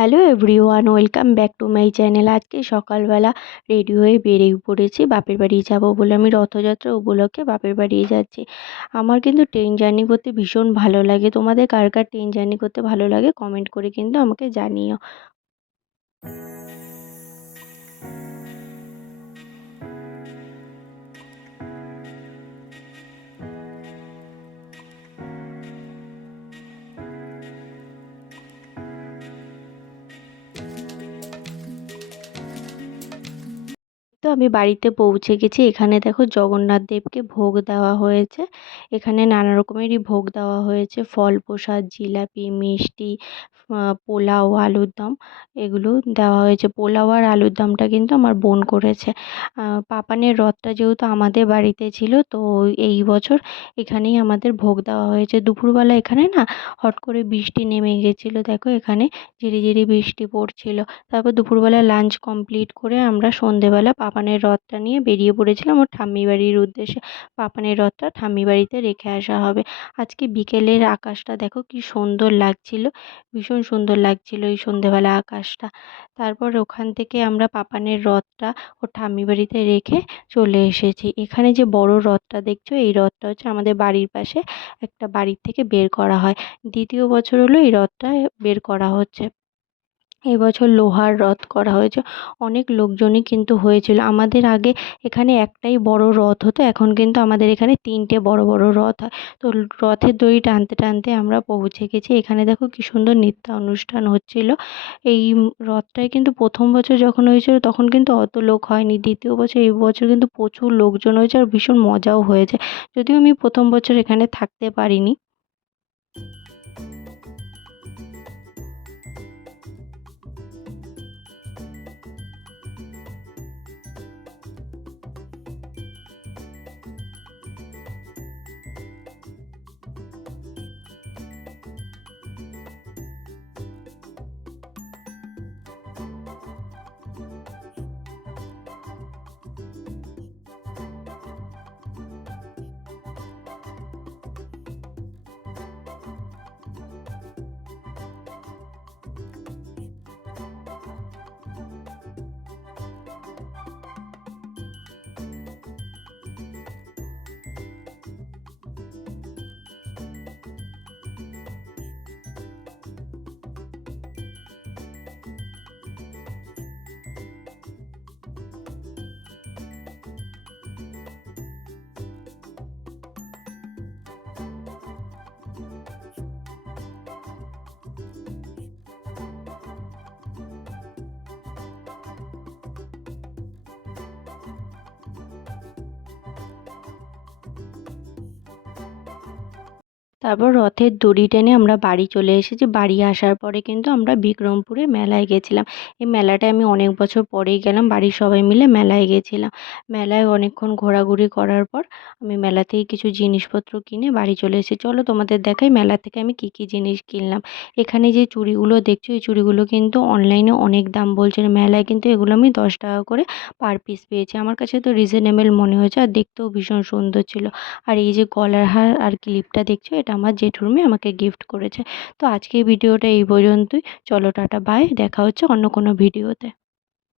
Hello everyone welcome back to my channel আজকে সকালবেলা ready হয়ে বেরিয়ে পড়েছি, বাপের বাড়ি যাব বলে আমি রথযাত্রা উপলক্ষে বাপের বাড়ি যাচ্ছি। আমার কিন্তু ট্রেন জার্নি করতে ভীষণ ভালো লাগে। তোমাদের কার কার ট্রেন জার্নি করতে ভালো লাগে কমেন্ট করে কিন্তু আমাকে জানিও। আমি বাড়িতে পৌঁছে গেছি। এখানে দেখো জগন্নাথ দেবকে ভোগ দেওয়া হয়েছে। এখানে নানা রকমেরই ভোগ দেওয়া হয়েছে। ফল প্রসাদ, জিলাপি, মিষ্টি পোলাও, আলুর দম এগুলো দেওয়া হয়েছে। পোলাও আর আলুর দমটা কিন্তু আমার বোন করেছে। পাপানের রথটা যেহেতু আমাদের বাড়িতে ছিল, তো এই বছর এখানেই আমাদের ভোগ দেওয়া হয়েছে। দুপুরবেলা এখানে না হট করে বৃষ্টি নেমে গেছিল, দেখো এখানে ঝিরিঝিরি বৃষ্টি পড়ছিল। তারপর দুপুরবেলা লাঞ্চ কমপ্লিট করে আমরা সন্ধেবেলা পাপানের রথটা নিয়ে বেরিয়ে পড়েছিলাম ওর ঠাম্মি বাড়ির উদ্দেশ্যে। পাপানের রথটা ঠাম্মি বাড়িতে রেখে আসা হবে। আজকে বিকেলের আকাশটা দেখো কি সুন্দর লাগছিল, ভীষণ সুন্দর লাগছিল এই সন্ধেবেলা আকাশটা। তারপর ওখান থেকে আমরা পাপানের রথটা ওর ঠাম্মি বাড়িতে রেখে চলে এসেছি। এখানে যে বড় রথটা দেখছ, এই রথটা হচ্ছে আমাদের বাড়ির পাশে একটা বাড়ির থেকে বের করা হয়। দ্বিতীয় বছর হলো এই রথটা বের করা হচ্ছে। এবছর লোহার রথ করা হয়েছে। অনেক লোকজনই কিন্তু হয়েছিল। আমাদের আগে এখানে একটাই বড় রথ হতো, এখন কিন্তু আমাদের এখানে তিনটে বড় বড় রথ হয়। তো রথের দড়ি টানতে টানতে আমরা পৌঁছে গেছি। এখানে দেখো কি সুন্দর নৃত্য অনুষ্ঠান হচ্ছিল। এই রথটায় কিন্তু প্রথম বছর যখন হয়েছিল তখন কিন্তু অত লোক হয়নি। দ্বিতীয় বছর, এই বছর কিন্তু প্রচুর লোকজন হয়েছে আর ভীষণ মজাও হয়েছে। যদিও আমি প্রথম বছর এখানে থাকতে পারিনি। তারপর রথের দড়ি টেনে আমরা বাড়ি চলে এসেছি। বাড়ি আসার পরে কিন্তু আমরা বিক্রমপুরে মেলায় গেছিলাম। এই মেলাটায় আমি অনেক বছর পরেই গেলাম, বাড়ির সবাই মিলে মেলায় গেছিলাম। মেলায় অনেকক্ষণ ঘোরাঘুরি করার পর আমি মেলা থেকে কিছু জিনিসপত্র কিনে বাড়ি চলে এসেছি। চলো তোমাদের দেখাই মেলা থেকে আমি কী কী জিনিস কিনলাম। এখানে যে চুড়িগুলো দেখছ, এই চুড়িগুলো কিন্তু অনলাইনে অনেক দাম বলছে। মেলায় কিন্তু এগুলো আমি দশ টাকা করে পার পিস পেয়েছি। আমার কাছে তো রিজনেবল মনে হয়েছে আর দেখতেও ভীষণ সুন্দর ছিল। আর এই যে গলার হার আর ক্লিপটা দেখছ, এটা আমার জেঠুর মেয়ে আমাকে গিফট করেছে। তো আজকে ভিডিওটা এই পর্যন্তই। চলো টাটা বাই দেখা হচ্ছে অন্য কোনো ভিডিওতে।